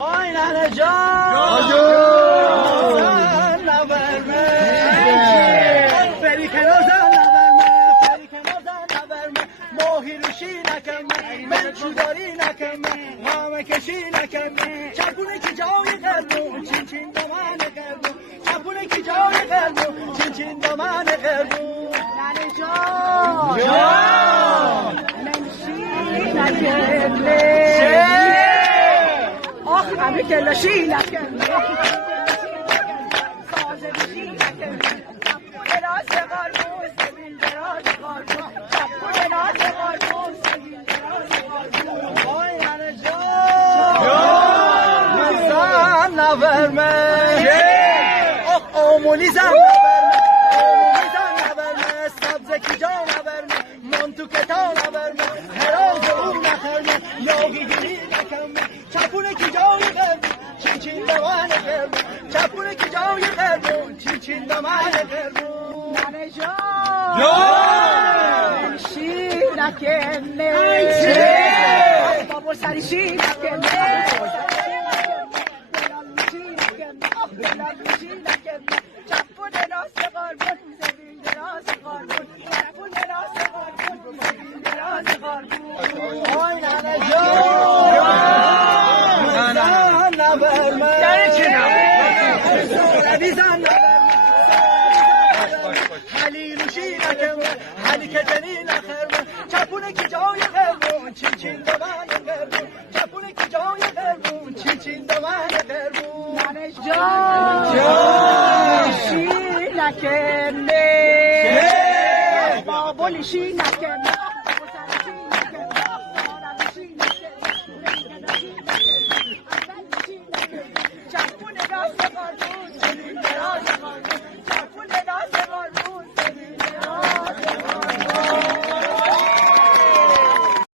Ay nane can verme Ferike rozan verme ماهی روشی نکنم من چوداری نکنم غم کشی نکنم چپونه که جای قلبم چین چین دمان قلبم چپونه که جای قلبم چین چین دمان قلبم ننه جان من شی نکنم آخ همه کلاشی نکنم سازه بشی نکنم دراز قلبم سبیل دراز قلبم verme oh omuli zan verme sabze ki can verme montu ke tan verme heraz o nakhme yogi giri nakhme chapune ki can verme chin chin daman verme chapune ki can verme chin chin daman verme nane jan shi nakenne babo sari shi nakenne چپونه راست قاربون زمین دراز قاربون چپونه راست قاربون زمین دراز قاربون آی ننه جان نبرمه یعنی چی نبرمه بیزن نبرمه حلی روشی نکمه حلی کتنی نخرمه چپونه که جای قربون چین چین دمان قربون چپونه که جای قربون چین چین دمان قربون ننه جان شی نکنه بابولی شی نکنه